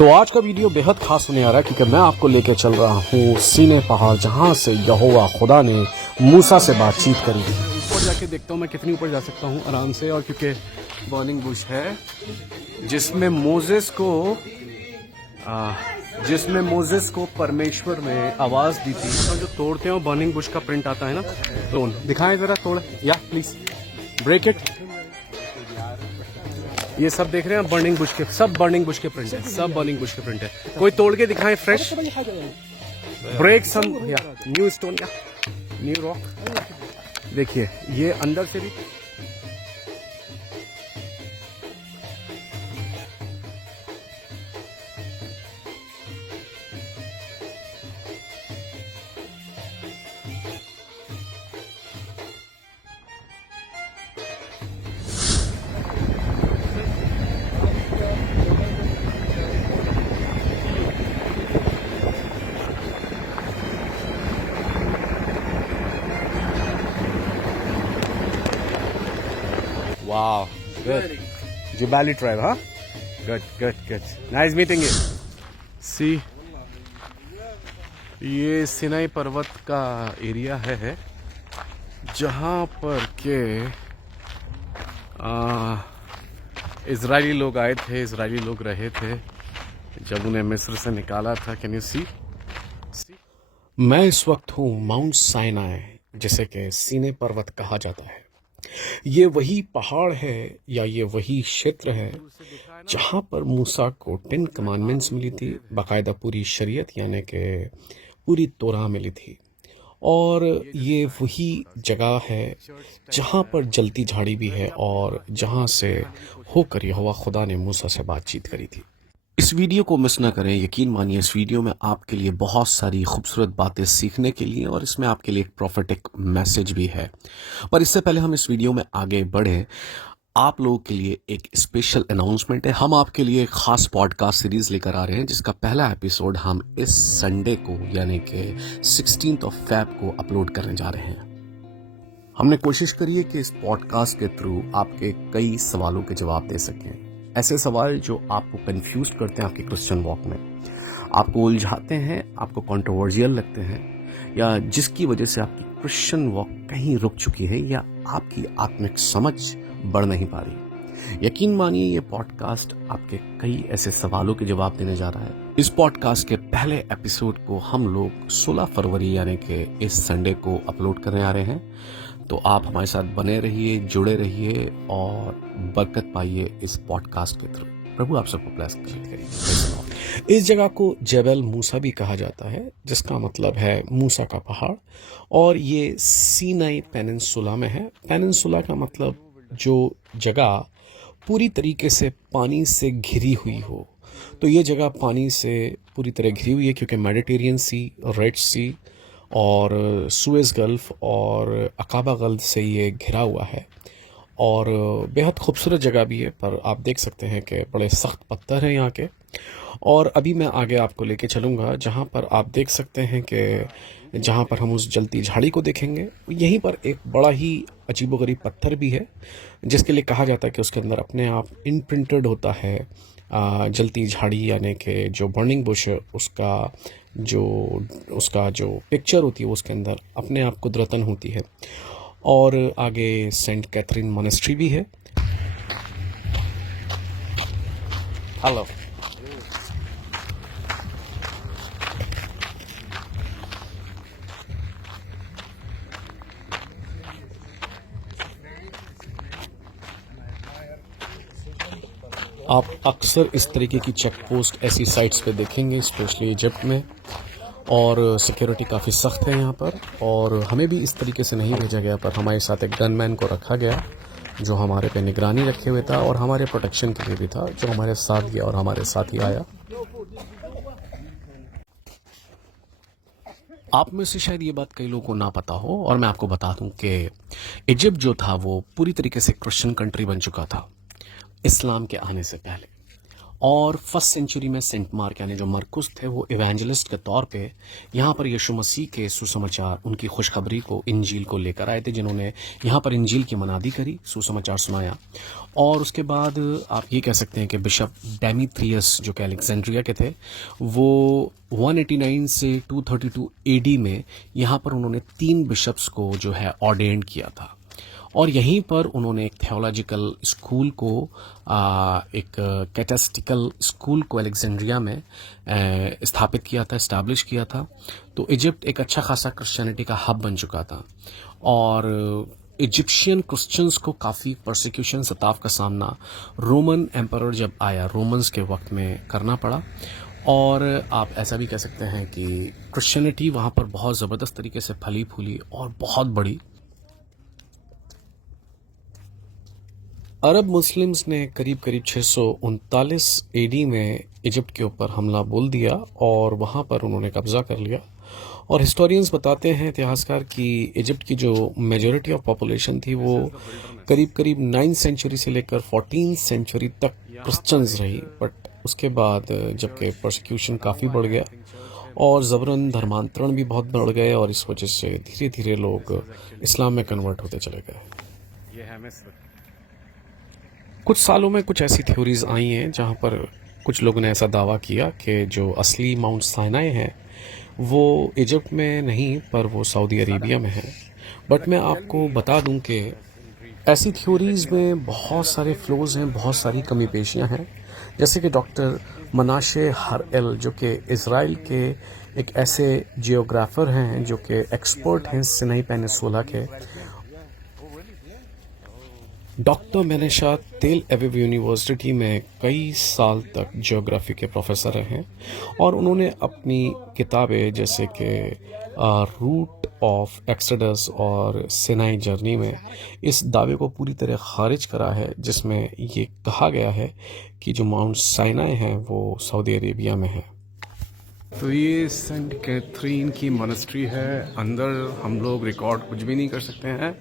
तो आज का वीडियो बेहद खास होने आ रहा है क्योंकि मैं आपको लेकर चल रहा हूँ सीने पहाड़, जहाँ से यहोवा खुदा ने मूसा से बातचीत करी थी। ऊपर जाके देखता हूँ मैं कितनी ऊपर जा सकता हूँ आराम से, और क्योंकि बर्निंग बुश है जिसमें मोजेस को परमेश्वर ने आवाज दी थी। तो जो तोड़ते हैं वो बर्निंग बुश का प्रिंट आता है ना, तो दिखाएं जरा, तोड़ या प्लीज ब्रेक इट। ये सब देख रहे हैं बर्निंग बुश के, सब बर्निंग बुश के प्रिंट है, सब बर्निंग बुश के प्रिंट है। कोई तोड़ के दिखाएं फ्रेश, ब्रेक सम या न्यू स्टोन या न्यू रॉक। देखिए ये अंदर से भी wow, good. Jibali tribe, huh? Good. Nice meeting you. See, ये सिनाई पर्वत का एरिया है जहाँ पर के इजरायली लोग आए थे, इजरायली लोग रहे थे जब उन्हें मिस्र से निकाला था। Can you see? मैं इस वक्त हूँ माउंट साइनाई, जिसे के सीने पर्वत कहा जाता है। ये वही पहाड़ है या ये वही क्षेत्र है जहाँ पर मूसा को 10 कमांडमेंट्स मिली थी, बाकायदा पूरी शरीयत यानी कि पूरी तोरा मिली थी। और ये वही जगह है जहाँ पर जलती झाड़ी भी है और जहाँ से होकर यहोवा खुदा ने मूसा से बातचीत करी थी। इस वीडियो को मिस ना करें, यकीन मानिए इस वीडियो में आपके लिए बहुत सारी खूबसूरत बातें सीखने के लिए और इसमें आपके लिए एक प्रोफेटिक मैसेज भी है। पर इससे पहले हम इस वीडियो में आगे बढ़े, आप लोगों के लिए एक स्पेशल अनाउंसमेंट है। हम आपके लिए एक खास पॉडकास्ट सीरीज लेकर आ रहे हैं जिसका पहला एपिसोड हम इस संडे को यानी कि 16 फ़रवरी को अपलोड करने जा रहे हैं। हमने कोशिश करी है कि इस पॉडकास्ट के थ्रू आपके कई सवालों के जवाब दे सकें, ऐसे सवाल जो आपको कंफ्यूज करते हैं आपके क्रिश्चियन वॉक में, आपको उलझाते हैं, आपको कंट्रोवर्शियल लगते हैं, या जिसकी वजह से आपकी क्रिश्चियन वॉक कहीं रुक चुकी है या आपकी आत्मिक समझ बढ़ नहीं पा रही। यकीन मानिए ये पॉडकास्ट आपके कई ऐसे सवालों के जवाब देने जा रहा है। इस पॉडकास्ट के पहले एपिसोड को हम लोग 16 फरवरी यानी कि इस संडे को अपलोड करने आ रहे हैं। तो आप हमारे साथ बने रहिए, जुड़े रहिए और बरकत पाइए इस पॉडकास्ट के थ्रू। प्रभु आप सबको ब्लेस करें। इस जगह को जबल मूसा भी कहा जाता है, जिसका मतलब है मूसा का पहाड़, और ये सीनाई पेनिनसुला में है। पेनिनसुला का मतलब जो जगह पूरी तरीके से पानी से घिरी हुई हो। तो ये जगह पानी से पूरी तरह घिरी हुई है क्योंकि मेडिटेरियन सी, रेड सी और सुएज गल्फ और अकाबा गल्फ से ये घिरा हुआ है और बेहद खूबसूरत जगह भी है। पर आप देख सकते हैं कि बड़े सख्त पत्थर हैं यहाँ के। और अभी मैं आगे आपको लेके चलूँगा जहाँ पर आप देख सकते हैं कि जहाँ पर हम उस जलती झाड़ी को देखेंगे, यहीं पर एक बड़ा ही अजीबोगरीब पत्थर भी है जिसके लिए कहा जाता है कि उसके अंदर अपने आप इम्प्रिंटेड होता है जलती झाड़ी यानी कि जो बर्निंग बुश उसका जो पिक्चर होती है वो उसके अंदर अपने आप कुदरतन होती है। और आगे सेंट कैथरीन मॉनेस्ट्री भी है। हेलो, आप अक्सर इस तरीके की चेक पोस्ट ऐसी साइट्स पे देखेंगे, स्पेशली इजिप्ट में, और सिक्योरिटी काफ़ी सख्त है यहाँ पर। और हमें भी इस तरीके से नहीं भेजा गया, पर हमारे साथ एक गनमैन को रखा गया जो हमारे पे निगरानी रखे हुए था और हमारे प्रोटेक्शन के लिए भी था, जो हमारे साथ गया और हमारे साथ ही आया। आप में से शायद ये बात कई लोगों को ना पता हो, और मैं आपको बता दूं कि इजिप्ट जो था वो पूरी तरीके से क्रिश्चियन कंट्री बन चुका था इस्लाम के आने से पहले। और फर्स्ट सेंचुरी में सेंट मार्क यानी जो मरकुस थे वो इवेंजलिस्ट के तौर पे यहाँ पर यीशु मसीह के सुसमाचार, उनकी खुशखबरी को, इंजील को लेकर आए थे, जिन्होंने यहाँ पर इंजील की मनादी करी, सुसमाचार सुनाया। और उसके बाद आप ये कह सकते हैं कि बिशप डेमीत्रियस जो कि अलेक्जेंड्रिया के थे, वो 189 से 232 एडी में यहाँ पर उन्होंने 3 बिशप्स को जो है ऑर्डेंड किया था। और यहीं पर उन्होंने एक थियोलॉजिकल स्कूल को, एक कैटेस्टिकल स्कूल को अलेक्जेंड्रिया में स्थापित किया था, इस्टेब्लिश किया था। तो इजिप्ट एक अच्छा खासा क्रिश्चियनिटी का हब बन चुका था और इजिप्शियन क्रिश्चियंस को काफ़ी परसिक्यूशन, सताव का सामना रोमन एम्परर जब आया, रोमन्स के वक्त में करना पड़ा। और आप ऐसा भी कह सकते हैं कि क्रिश्चियनिटी वहाँ पर बहुत ज़बरदस्त तरीके से फली फूली और बहुत बड़ी। अरब मुस्लिम्स ने करीब करीब 639 एडी में इजिप्ट के ऊपर हमला बोल दिया और वहाँ पर उन्होंने कब्ज़ा कर लिया। और हिस्टोरियंस बताते हैं, इतिहासकार, कि इजिप्ट की जो मेजॉरिटी ऑफ पॉपुलेशन थी वो करीब करीब 9th सेंचुरी से लेकर 14th सेंचुरी तक क्रिश्चियंस रही। बट उसके बाद जबकि परसिक्यूशन काफ़ी बढ़ गया और ज़बरन धर्मांतरण भी बहुत बढ़ गए और इस वजह से धीरे धीरे लोग इस्लाम में कन्वर्ट होते चले गए। ये है मिस्र। कुछ सालों में कुछ ऐसी थ्योरीज आई हैं जहां पर कुछ लोगों ने ऐसा दावा किया कि जो असली माउंट साइनाई है वो इजिप्ट में नहीं पर वो सऊदी अरेबिया में है। बट मैं आपको बता दूं कि ऐसी थ्योरीज में बहुत सारे फ्लोज हैं, बहुत सारी कमी पेशियाँ हैं। जैसे कि डॉक्टर मनाशे हरएल जो कि इज़राइल के एक ऐसे जियोग्राफर हैं जो कि एक्सपर्ट हैं सिनाई पेनिनसुला के। डॉक्टर मेनेशा तेल एविव यूनिवर्सिटी में कई साल तक ज्योग्राफी के प्रोफेसर रहे हैं और उन्होंने अपनी किताबें जैसे कि रूट ऑफ एक्सोडस और सिनाई जर्नी में इस दावे को पूरी तरह खारिज करा है, जिसमें ये कहा गया है कि जो माउंट साइनाई है वो सऊदी अरेबिया में है। तो ये सेंट कैथरीन की मॉनेस्ट्री है। अंदर हम लोग रिकॉर्ड कुछ भी नहीं कर सकते हैं।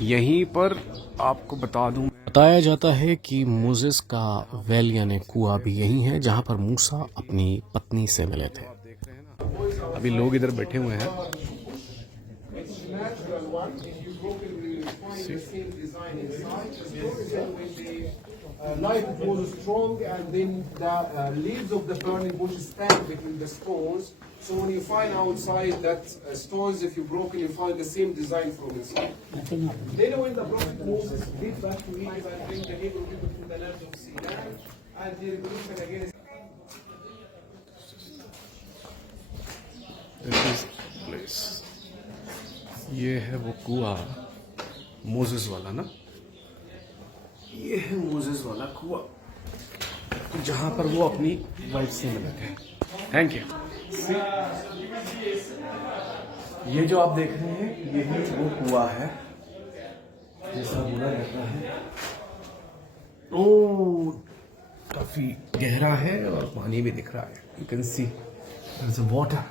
यहीं पर आपको बता दूं, बताया जाता है कि मोसेस का वेल यानी कुआं भी यही है जहां पर मूसा अपनी पत्नी से मिले थे। अभी लोग इधर बैठे हुए हैं। Light was strong, and then the leaves of the burning bush stand between the stones. So when you find outside that stones, if you broken, you find the same design from inside. Then when the prophet Moses did back to Egypt and bring the Hebrew people from the land of Sinai, and the revolution against. This is place. ये है वो कुआं Moses वाला ना, ये है Moses वाला कुआं जहां पर वो अपनी वाइफ से मिले थे। Thank you. ये जो आप देख रहे हैं यही वो कुआं है जैसा बोला जाता है। ओ काफी गहरा है और पानी भी दिख रहा है। You can see there is water.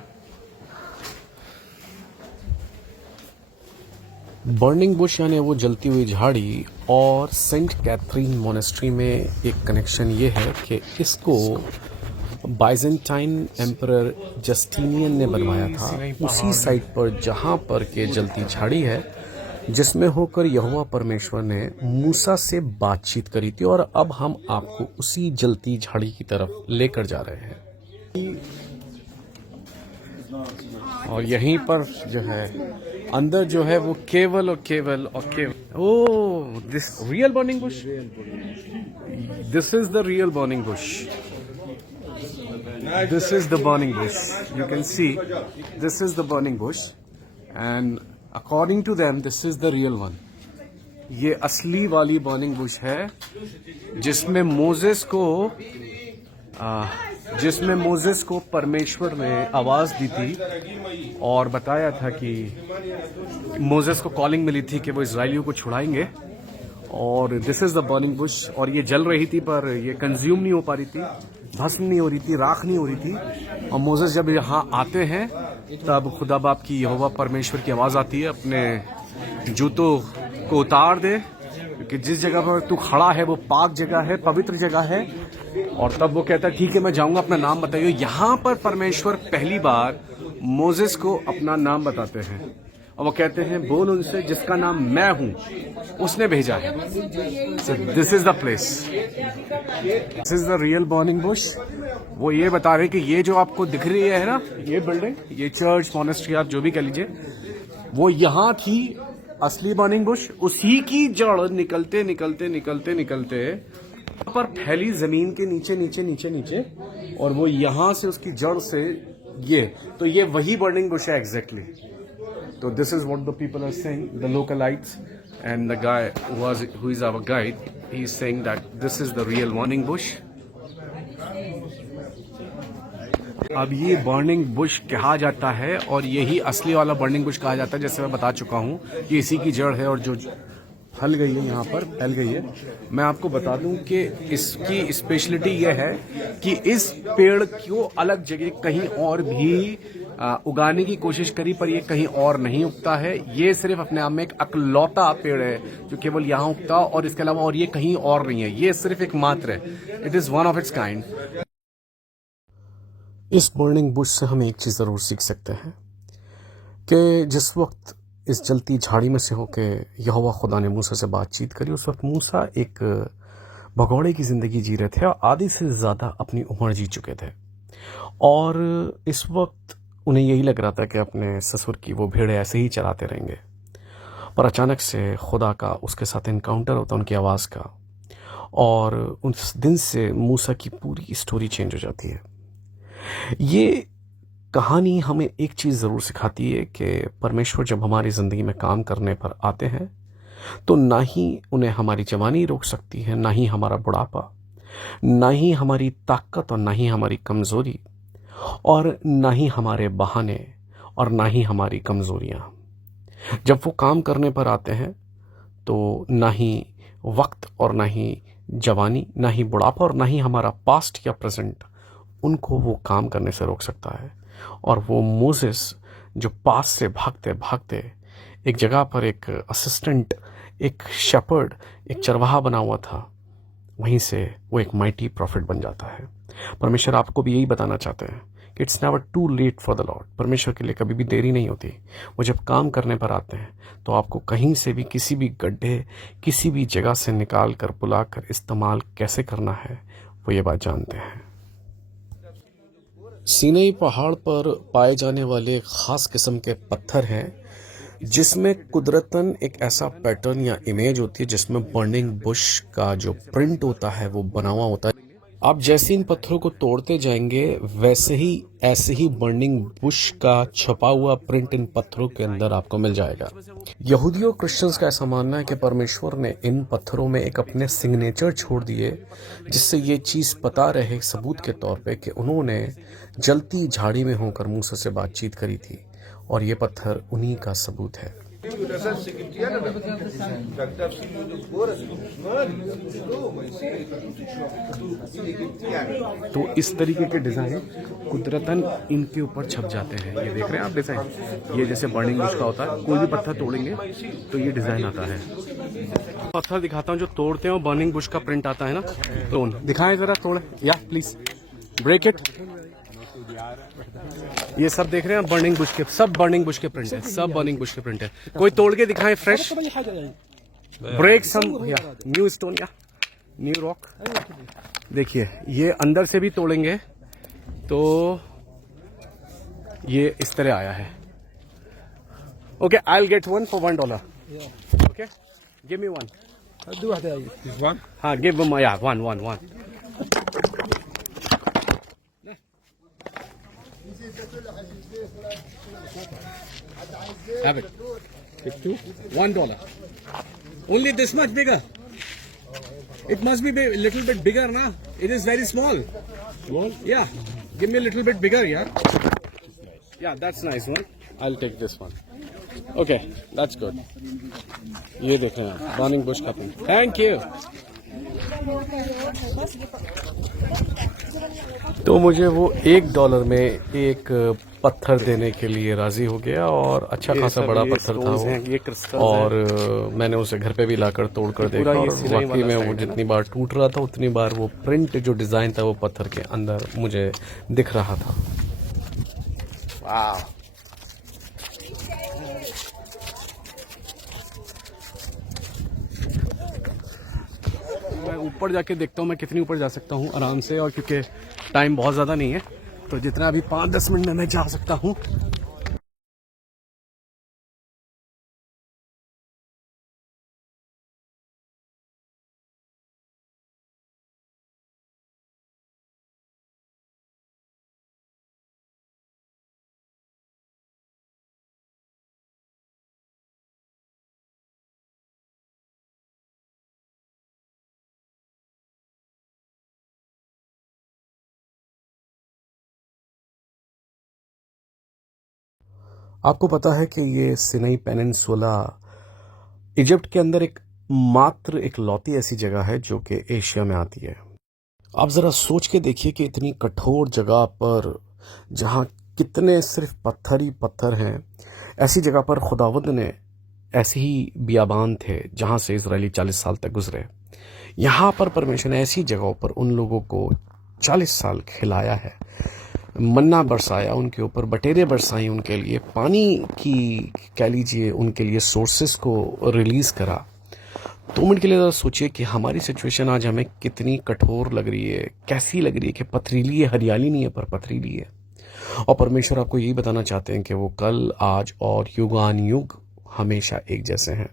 Burning bush यानी वो जलती हुई झाड़ी और सेंट कैथरीन मोनेस्ट्री में एक कनेक्शन ये है कि इसको बाइजेंटाइन एम्परर जस्टिनियन ने बनवाया था उसी साइट पर जहां पर के जलती झाड़ी है, जिसमें होकर यहोवा परमेश्वर ने मूसा से बातचीत करी थी। और अब हम आपको उसी जलती झाड़ी की तरफ लेकर जा रहे हैं। और यहीं पर जो है अंदर जो है वो केवल और केवल oh this real burning bush, this is the real burning bush, this is the burning bush. You can see this is the burning bush and according to them this is the real one. ये असली वाली burning bush है जिसमें Moses को परमेश्वर ने आवाज दी थी और बताया था कि मोसेस को कॉलिंग मिली थी कि वो इजराइलियों को छुड़ाएंगे। और this is the burning Bush. और ये जल रही थी पर ये कंज्यूम नहीं हो पा रही थी, भस्म नहीं हो रही थी, राख नहीं हो रही थी। और मोसेस जब यहाँ आते हैं तब खुदा बाप की, यहोवा परमेश्वर की आवाज आती है, अपने जूतों को उतार दे क्योंकि जिस जगह पर तू खड़ा है वो पाक जगह है, पवित्र जगह है। और तब वो कहता है ठीक है मैं जाऊंगा, अपना नाम बताइए। यहाँ पर परमेश्वर पहली बार मोजेस को अपना नाम बताते हैं और वो कहते हैं बोल उनसे जिसका नाम मैं हूं, उसने भेजा है। This is the place, this is the real burning Bush. वो ये बता रहे कि ये जो आपको दिख रही है ना, ये बिल्डिंग, ये चर्च, मॉनेस्ट्री, आप जो भी कह लीजिए, वो यहाँ थी असली बर्निंग बुश। उसी की जड़ निकलते निकलते निकलते निकलते पर फैली जमीन के नीचे नीचे नीचे नीचे, और वो यहां से उसकी जड़ से ये वही बर्निंग बुश है एग्जैक्टली। तो this is what the people are saying, the localites, and the guy who is our guide, he is saying that this is the real burning bush. अब ये बर्निंग बुश कहा जाता है और यही असली वाला बर्निंग बुश कहा जाता है। जैसे मैं बता चुका हूँ ये इसी की जड़ है और जो फैल गई है, यहाँ पर फैल गई है। मैं आपको बता दूं कि इसकी स्पेशलिटी यह है कि इस पेड़ को अलग जगह कहीं और भी उगाने की कोशिश करी, पर ये कहीं और नहीं उगता है। ये सिर्फ अपने आप में एक अकलौता पेड़ है जो केवल यहाँ उगता, और इसके अलावा और ये कहीं और नहीं है। ये सिर्फ एक मात्र है, it is one of its kind. इस बर्निंग बुश से हम एक चीज जरूर सीख सकते हैं कि जिस वक्त इस जलती झाड़ी में से होके यहोवा खुदा ने मूसा से बातचीत करी, उस वक्त मूसा एक भगौड़े की जिंदगी जी रहे थे और आधी से ज्यादा अपनी उम्र जी चुके थे। और इस वक्त उन्हें यही लग रहा था कि अपने ससुर की वो भेड़े ऐसे ही चलाते रहेंगे। पर अचानक से खुदा का उसके साथ इनकाउंटर होता उनकी आवाज़ का, और उस दिन से मूसा की पूरी स्टोरी चेंज हो जाती है। ये कहानी हमें एक चीज़ ज़रूर सिखाती है कि परमेश्वर जब हमारी ज़िंदगी में काम करने पर आते हैं तो ना ही उन्हें हमारी जवानी रोक सकती है, ना ही हमारा बुढ़ापा, ना ही हमारी ताकत, और ना ही हमारी कमज़ोरी, और ना ही हमारे बहाने, और ना ही हमारी कमज़ोरियाँ। जब वो काम करने पर आते हैं तो ना ही वक्त, और ना ही जवानी, ना ही बुढ़ापा, और ना ही हमारा पास्ट या प्रेजेंट उनको वो काम करने से रोक सकता है। और वो मोसेस जो पास से भागते भागते एक जगह पर एक असिस्टेंट, एक शेपर्ड, एक चरवाहा बना हुआ था, वहीं से वो एक माइटी प्रॉफिट बन जाता है। परमेश्वर आपको भी यही बताना चाहते हैं कि it's never too late for the lord. परमेश्वर के लिए कभी भी देरी नहीं होती। वो जब काम करने पर आते हैं तो आपको कहीं से भी, किसी भी गड्ढे, किसी भी जगह से निकाल कर, बुला कर इस्तेमाल कैसे करना है, वो ये बात जानते हैं। सीनाई पहाड़ पर पाए जाने वाले खास किस्म के पत्थर हैं जिसमें कुदरतन एक ऐसा पैटर्न या इमेज होती है जिसमें बर्निंग बुश का जो प्रिंट होता है वो बना हुआ होता है। आप जैसे इन पत्थरों को तोड़ते जाएंगे वैसे ही ऐसे ही बर्निंग बुश का छपा हुआ प्रिंट इन पत्थरों के अंदर आपको मिल जाएगा। यहूदियों क्रिश्चियंस का ऐसा मानना है कि परमेश्वर ने इन पत्थरों में एक अपने सिग्नेचर छोड़ दिए, जिससे ये चीज़ पता रहे सबूत के तौर पे कि उन्होंने जलती झाड़ी में होकर मूसा से बातचीत करी थी, और ये पत्थर उन्हीं का सबूत है। तो इस तरीके के डिजाइन कुदरतन इनके ऊपर छप जाते हैं। ये देख रहे हैं आप डिजाइन, ये जैसे बर्निंग बुश का होता है, कोई भी पत्थर तोड़ेंगे तो ये डिजाइन आता है। पत्थर दिखाता हूँ जो तोड़ते हैं और बर्निंग बुश का प्रिंट आता है ना, तो दिखाएं जरा, तोड़े या प्लीज ब्रेक इट। ये सब देख रहे हैं बर्निंग बुश के, सब बर्निंग बुश के प्रिंट है, सब बर्निंग बुश के प्रिंट है। कोई तोड़ के दिखाएं फ्रेश, ब्रेक सम या न्यू स्टोन या न्यू रॉक। देखिए ये अंदर से भी तोड़ेंगे तो ये इस तरह आया है। Okay, I will get one for $1। Okay, give me one. This one? हाँ, give one. Have it. Take two? $1. Only this much bigger. It must be a little bit bigger, na? It is very small. Small? Yeah. Give me a little bit bigger, yeah. Yeah, that's nice one. I'll take this one. Okay, that's good. ये देख रहे हैं burning Bush का pin. Thank you. तो मुझे वो $1 में एक पत्थर देने के लिए राजी हो गया और अच्छा खासा बड़ा पत्थर था वो। और मैंने उसे घर पे भी लाकर तोड़कर देखा और वाकई में वो जितनी बार टूट रहा था उतनी बार वो प्रिंट जो डिजाइन था वो पत्थर के अंदर मुझे दिख रहा था। वाह, मैं ऊपर जाके देखता हूँ मैं कितनी ऊपर जा सकता हूँ आराम से, और क्योंकि टाइम बहुत ज़्यादा नहीं है तो जितना अभी 5-10 मिनट में मैं जा सकता हूँ। आपको पता है कि ये सिनाई पेनिनसुला इजिप्ट के अंदर मात्र एक लौती ऐसी जगह है जो कि एशिया में आती है। आप जरा सोच के देखिए कि इतनी कठोर जगह पर जहां कितने सिर्फ पत्थर ही पत्थर हैं, ऐसी जगह पर खुदावंद ने ऐसे ही बियाबान थे जहां से इजरायली 40 साल तक गुजरे। यहां पर परमेश्वर ने ऐसी जगहों पर उन लोगों को 40 साल खिलाया है, मन्ना बरसाया उनके ऊपर, बटेरें बरसाई उनके लिए, पानी की कह लीजिए उनके लिए सोर्सेस को रिलीज करा। 2 मिनट के लिए ज़रा सोचिए कि हमारी सिचुएशन आज हमें कितनी कठोर लग रही है, कैसी लग रही है कि पथरीली है, हरियाली नहीं है पर पथरीली है। और परमेश्वर आपको यही बताना चाहते हैं कि वो कल, आज और युगान युग हमेशा एक जैसे हैं।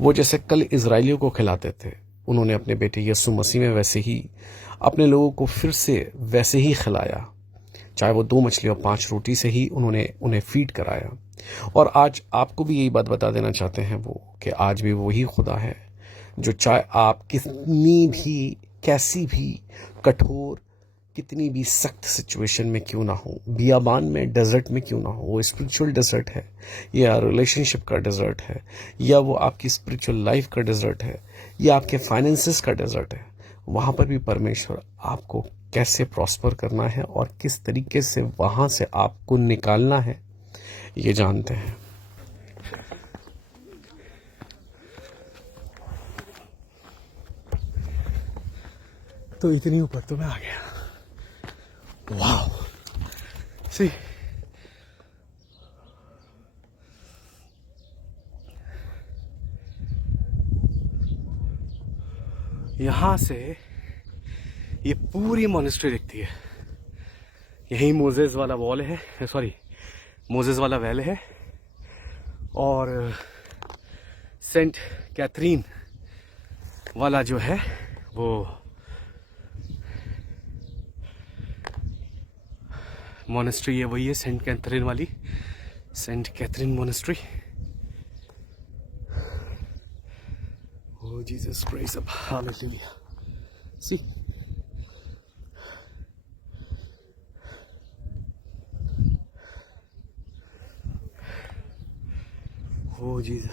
वो जैसे कल इजराइलियों को खिलाते थे, उन्होंने अपने बेटे यीशु मसीह में वैसे ही अपने लोगों को फिर से वैसे ही खिलाया, चाहे वो 2 मछली और 5 रोटी से ही उन्होंने उन्हें फीड कराया। और आज आपको भी यही बात बता देना चाहते हैं वो कि आज भी वही खुदा है जो चाहे आप कितनी भी, कैसी भी कठोर, कितनी भी सख्त सिचुएशन में क्यों ना हो, बियाबान में, डेजर्ट में क्यों ना हो, वो स्पिरिचुअल डेजर्ट है या रिलेशनशिप का डेजर्ट है या वो आपकी स्पिरिचुअल लाइफ का डेजर्ट है या आपके फाइनेंसेस का डेजर्ट है, वहाँ पर भी परमेश्वर आपको कैसे प्रॉस्पर करना है और किस तरीके से वहाँ से आपको निकालना है ये जानते हैं। तो इतनी ऊपर तो मैं आ गया। वाह, सी यहां से ये पूरी मॉनेस्ट्री दिखती है। यही मोजेस वाला वॉल है, सॉरी मोजेस वाला वेल है, और सेंट कैथरीन वाला जो है वो मॉनेस्ट्री है, वही है सेंट कैथरीन वाली, Saint Catherine monastery. Oh Jesus praise up, hallelujah. See, oh Jesus.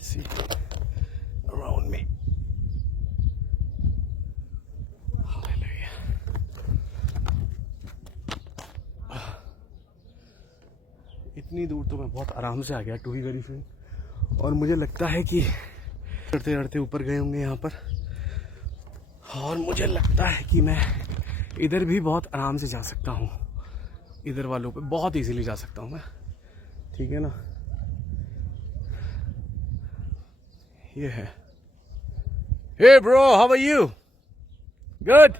See around me. Hallelujah. इतनी दूर तो मैं बहुत आराम से आ गया, टू बी वेरी फ्रैंक। और मुझे लगता है कि चढ़ते चढ़ते ऊपर गए होंगे यहाँ पर, और मुझे लगता है कि मैं इधर भी बहुत आराम से जा सकता हूँ, इधर वालों पे बहुत इजीली जा सकता हूँ मैं, ठीक है ना। ये है। Hey bro, how are you? Good?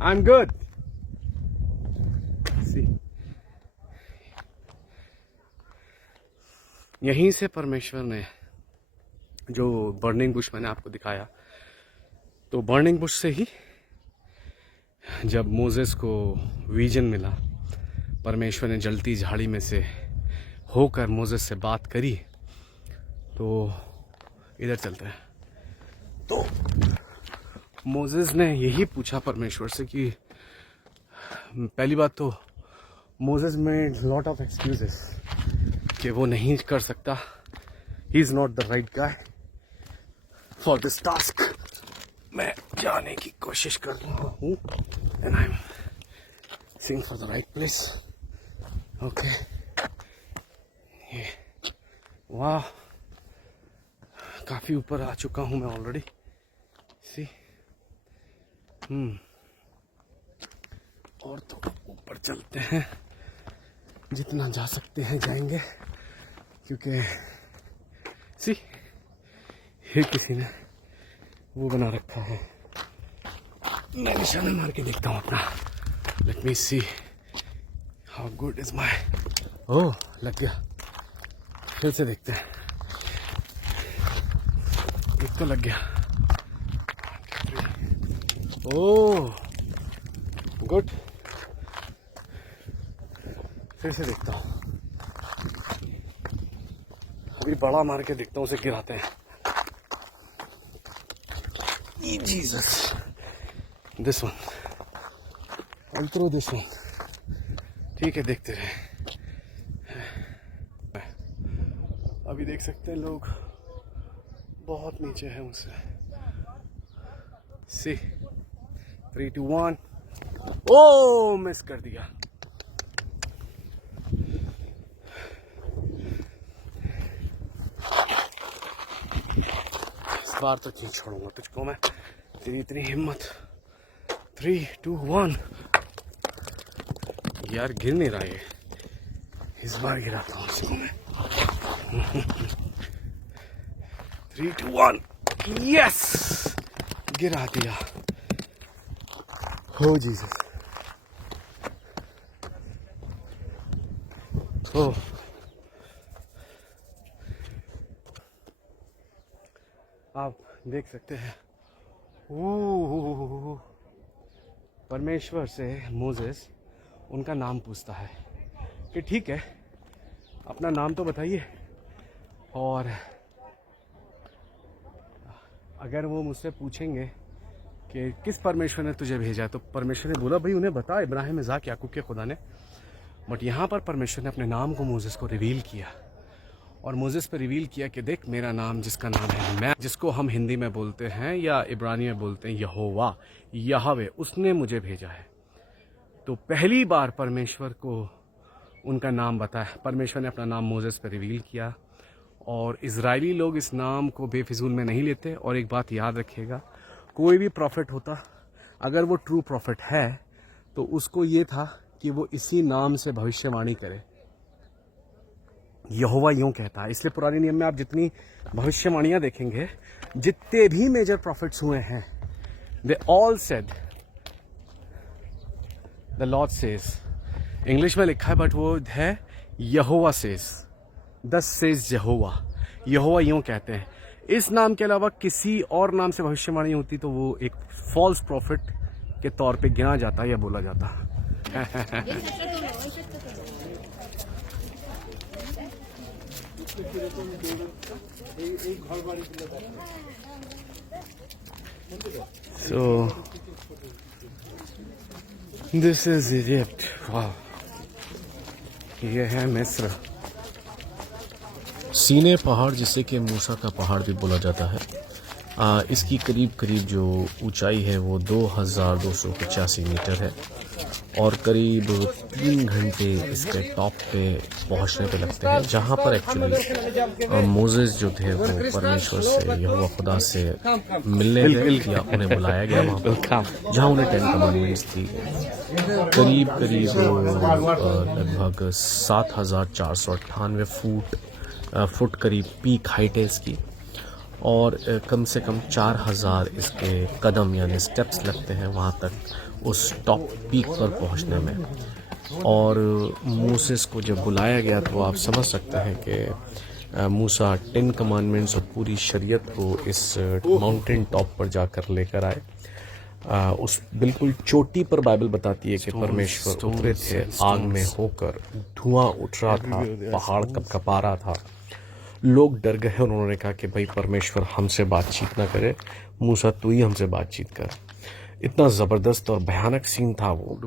I'm good. See. यहीं से परमेश्वर ने जो बर्निंग बुश मैंने आपको दिखाया, तो बर्निंग बुश से ही जब मोजेस को विजन मिला, परमेश्वर ने जलती झाड़ी में से होकर मोजेस से बात करी, तो इधर चलते हैं। तो मोजेस ने यही पूछा परमेश्वर से कि पहली बात तो मोजेस में लॉट ऑफ एक्सक्यूजेस कि वो नहीं कर सकता he is not the right guy for this task. मैं जाने की कोशिश कर रहा हूँ and I am seeing for the right place. Okay, ये वाह, काफी ऊपर आ चुका हूँ मैं ऑलरेडी। सी और तो ऊपर चलते हैं, जितना जा सकते हैं जाएंगे, क्योंकि सी ये किसी ने वो बना रखा है। मैं निशाना मार के देखता हूँ अपना। Let me see how good is my. Oh, लग गया। फिर से देखते हैं। एक तो लग गया। ओह गुड, फिर से देखता हूँ। अभी बड़ा मार के देखता हूँ, उसे गिराते हैं। Jesus, this one, I'll throw this one। ठीक है, देखते रहे। अभी देख सकते हैं लोग बहुत नीचे है मुझसे। सी 3 2 1। ओ, मिस कर दिया। इस बार तो नहीं छोड़ूंगा तुझको मैं, तेरी इतनी हिम्मत। 3 2 1। यार गिर नहीं रहा ये, इस बार गिराता हूँ इसको मैं। 3 2 1। यस, गिरा दिया। हो जीसस, ओ आप देख सकते हैं। ओह, परमेश्वर से मोसेस उनका नाम पूछता है कि ठीक है, अपना नाम तो बताइए। और अगर वो मुझसे पूछेंगे कि किस परमेश्वर ने तुझे भेजा, तो परमेश्वर ने बोला भाई उन्हें बता, इब्राहिम, इज़ाक, याकूब के खुदा ने। बट यहाँ पर परमेश्वर ने अपने नाम को मोसेस को रिवील किया, और मोसेस पे रिवील किया कि देख, मेरा नाम, जिसका नाम है मैं, जिसको हम हिंदी में बोलते हैं या इब्रानी में बोलते हैं यहोवा, यहवे, उसने मुझे भेजा है। तो पहली बार परमेश्वर को उनका नाम बताया, परमेश्वर ने अपना नाम मोसेस पे रिवील किया। और इजरायली लोग इस नाम को बेफिजूल में नहीं लेते। और एक बात याद रखिएगा, कोई भी प्रॉफिट होता, अगर वो ट्रू प्रॉफिट है, तो उसको ये था कि वो इसी नाम से भविष्यवाणी करे। यहोवा यूं कहता है। इसलिए पुराने नियम में आप जितनी भविष्यवाणियां देखेंगे, जितने भी मेजर प्रॉफिट्स हुए हैं, they all said the Lord says. English में लिखा है बट वो है यहोवा सेज, दस सेज यहोवा। यहोवा यूं कहते हैं। इस नाम के अलावा किसी और नाम से भविष्यवाणी होती तो वो एक फॉल्स प्रॉफिट के तौर पे गिना जाता या बोला जाता। So this is Egypt. Wow. ये है मिस्र। सीने पहाड़, जिसे कि मूसा का पहाड़ भी बोला जाता है, इसकी करीब जो ऊंचाई है वो 2285 मीटर है, और करीब 3 घंटे इसके टॉप पे पहुंचने पे लगते हैं, जहां पर एक्चुअली मोसेस जो थे वो परमेश्वर से, यहोवा खुदा से मिलने गए या उन्हें बुलाया गया वहाँ पर, जहां उन्हें 10 कमांडमेंट्स दी गई। करीब लगभग 7498 फुट करीब पीक हाइट है इसकी, और कम से कम 4000 इसके कदम यानी स्टेप्स लगते हैं वहाँ तक उस टॉप पीक पर पहुँचने में। और मूसेस को जब बुलाया गया तो आप समझ सकते हैं कि मूसा 10 कमांडमेंट्स और पूरी शरीयत को इस माउंटेन टॉप पर जाकर लेकर आए। उस बिल्कुल चोटी पर बाइबल बताती है कि परमेश्वर उतरे थे आग में होकर, धुआं उठ रहा था, पहाड़ कपकपा रहा था। लोग डर गए और उन्होंने कहा कि भाई परमेश्वर हमसे बातचीत ना करे, मूसा तू ही हमसे बातचीत कर। इतना ज़बरदस्त और भयानक सीन था वो।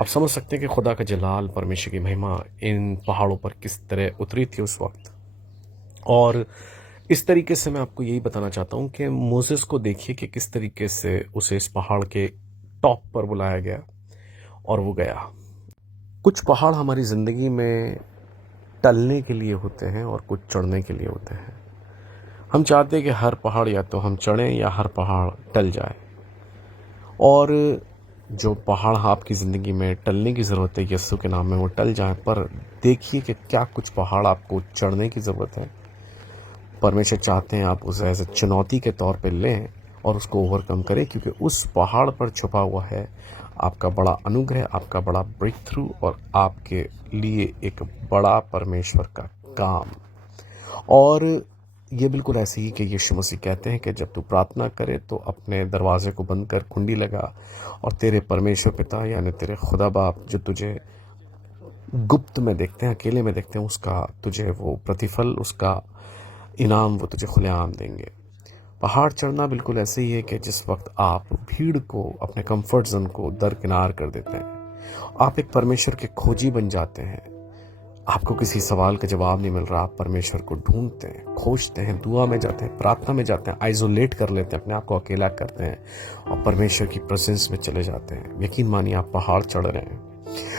आप समझ सकते हैं कि खुदा का जलाल, परमेश्वर की महिमा इन पहाड़ों पर किस तरह उतरी थी उस वक्त। और इस तरीके से मैं आपको यही बताना चाहता हूं कि मोसेस को देखिए कि किस तरीके से उसे इस पहाड़ के टॉप पर बुलाया गया और वो गया। कुछ पहाड़ हमारी ज़िंदगी में टलने के लिए होते हैं और कुछ चढ़ने के लिए होते हैं। हम चाहते हैं कि हर पहाड़ या तो हम चढ़ें या हर पहाड़ टल जाए, और जो पहाड़ आपकी ज़िंदगी में टलने की ज़रूरत है यीशु के नाम में वो टल जाए। पर देखिए कि क्या कुछ पहाड़ आपको चढ़ने की ज़रूरत है। परमेश्वर चाहते हैं आप उसे एज ए चुनौती के तौर पे लें और उसको ओवरकम करें, क्योंकि उस पहाड़ पर छुपा हुआ है आपका बड़ा अनुग्रह, आपका बड़ा ब्रेक थ्रू और आपके लिए एक बड़ा परमेश्वर का काम। और ये बिल्कुल ऐसे ही कि यीशु मसीह कहते हैं कि जब तू प्रार्थना करे तो अपने दरवाजे को बंद कर, कुंडी लगा, और तेरे परमेश्वर पिता यानी तेरे खुदा बाप जो तुझे गुप्त में देखते हैं, अकेले में देखते हैं, उसका तुझे वो प्रतिफल, उसका इनाम वो तुझे खुलेआम देंगे। पहाड़ चढ़ना बिल्कुल ऐसे ही है कि जिस वक्त आप भीड़ को, अपने कंफर्ट जोन को दरकिनार कर देते हैं, आप एक परमेश्वर के खोजी बन जाते हैं। आपको किसी सवाल का जवाब नहीं मिल रहा, आप परमेश्वर को ढूंढते हैं, खोजते हैं, दुआ में जाते हैं, प्रार्थना में जाते हैं, आइसोलेट कर लेते हैं, अपने आप को अकेला करते हैं और परमेश्वर की प्रेजेंस में चले जाते हैं। यकीन मानिए आप पहाड़ चढ़ रहे हैं।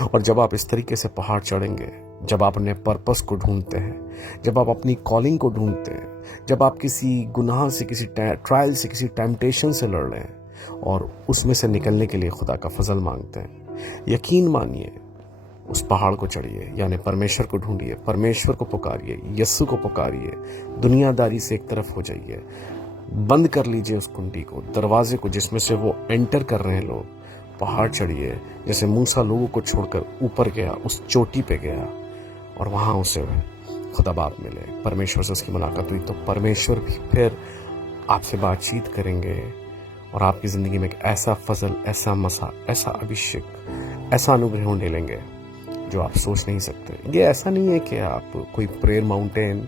और जब आप इस तरीके से पहाड़ चढ़ेंगे, जब आप अपने पर्पस को ढूंढते हैं, जब आप अपनी कॉलिंग को ढूंढते हैं, जब आप किसी गुनाह से, किसी ट्रायल से, किसी टेम्पटेशन से लड़ रहे हैं और उसमें से निकलने के लिए खुदा का फजल मांगते हैं, यकीन मानिए उस पहाड़ को चढ़िए, यानी परमेश्वर को ढूंढिए, परमेश्वर को पुकारिए, यीशु को पुकारिए, दुनियादारी से एक तरफ हो जाइए, बंद कर लीजिए उस कुंडी को, दरवाजे को जिसमें से वो एंटर कर रहे हैं लोग। पहाड़ चढ़िए, जैसे मूसा लोगों को छोड़कर ऊपर गया, उस चोटी पे गया और वहाँ उसे खुदा बाप मिले, परमेश्वर से उसकी मुलाकात हुई। तो परमेश्वर भी फिर आपसे बातचीत करेंगे और आपकी ज़िंदगी में एक ऐसा फजल, ऐसा मसा, ऐसा अभिषेक, ऐसा अनुग्रह ढूंढ लेंगे जो आप सोच नहीं सकते। ये ऐसा नहीं है कि आप कोई प्रेयर माउंटेन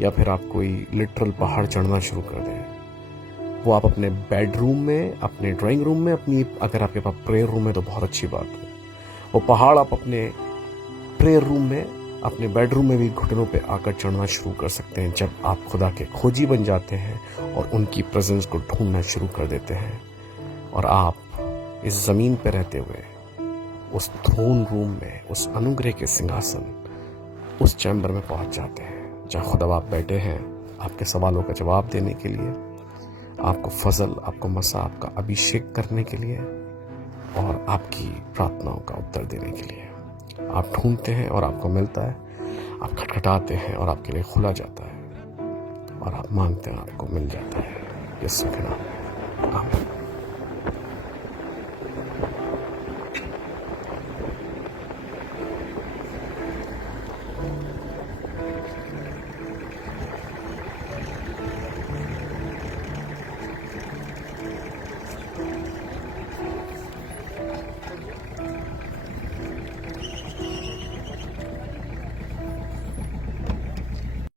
या फिर आप कोई लिटरल पहाड़ चढ़ना शुरू कर दें। वो आप अपने बेडरूम में, अपने ड्राइंग रूम में, अपनी, अगर आपके पास प्रेयर रूम है तो बहुत अच्छी बात है। वो पहाड़ आप अपने प्रेयर रूम में, अपने बेडरूम में भी घुटनों पे आकर चढ़ना शुरू कर सकते हैं, जब आप खुदा के खोजी बन जाते हैं और उनकी प्रेजेंस को ढूंढना शुरू कर देते हैं। और आप इस ज़मीन पे रहते हुए उस थ्रोन रूम में, उस अनुग्रह के सिंहासन, उस चैम्बर में पहुंच जाते हैं जहाँ खुदा बाप बैठे हैं आपके सवालों का जवाब देने के लिए, आपको फजल, आपको मसा, आपका अभिषेक करने के लिए और आपकी प्रार्थनाओं का उत्तर देने के लिए। आप ढूंढते हैं और आपको मिलता है, आप खटखटाते हैं और आपके लिए खुला जाता है, और आप मांगते हैं आपको मिल जाता है। यीशु के नाम में आमीन।